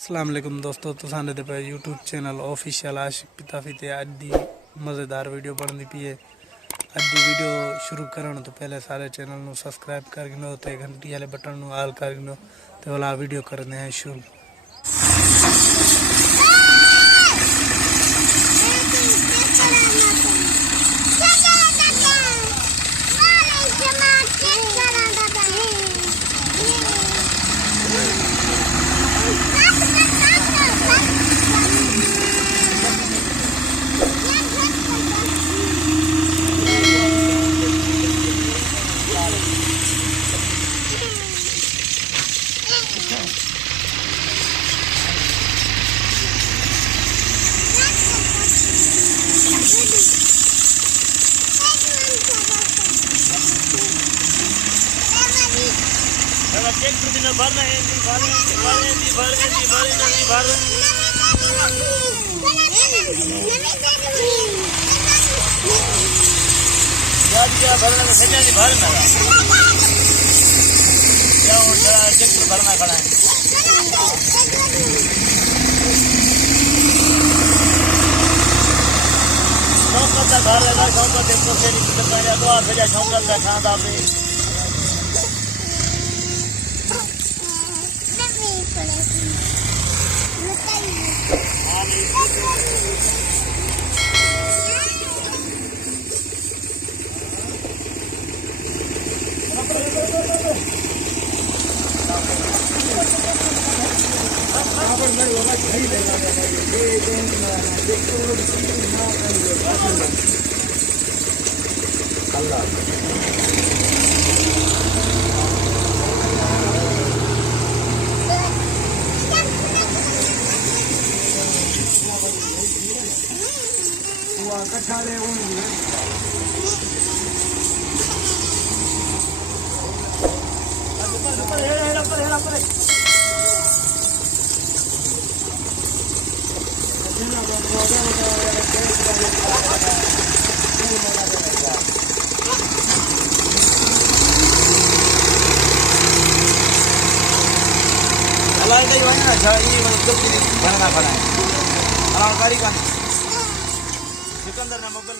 अस्सलाम वालेकुम दोस्तों, तुसाने दे पे यूट्यूब चैनल ऑफिशियल आशिक पिताफी ते अद्दी मज़ेदार वीडियो बनती पी है। अद्दी वीडियो शुरू करने तो पहले सारे चैनल नु सब्सक्राइब कर गिनो ते घंटी वाले बटन नु ऑल कर गिनो ते वाला वीडियो करने हैं शुरू। भरना है भरना खड़ा है। शौकत का घर है, शौकत शौकत का खाना भरना पड़ा है। सिकंदर ने मोगल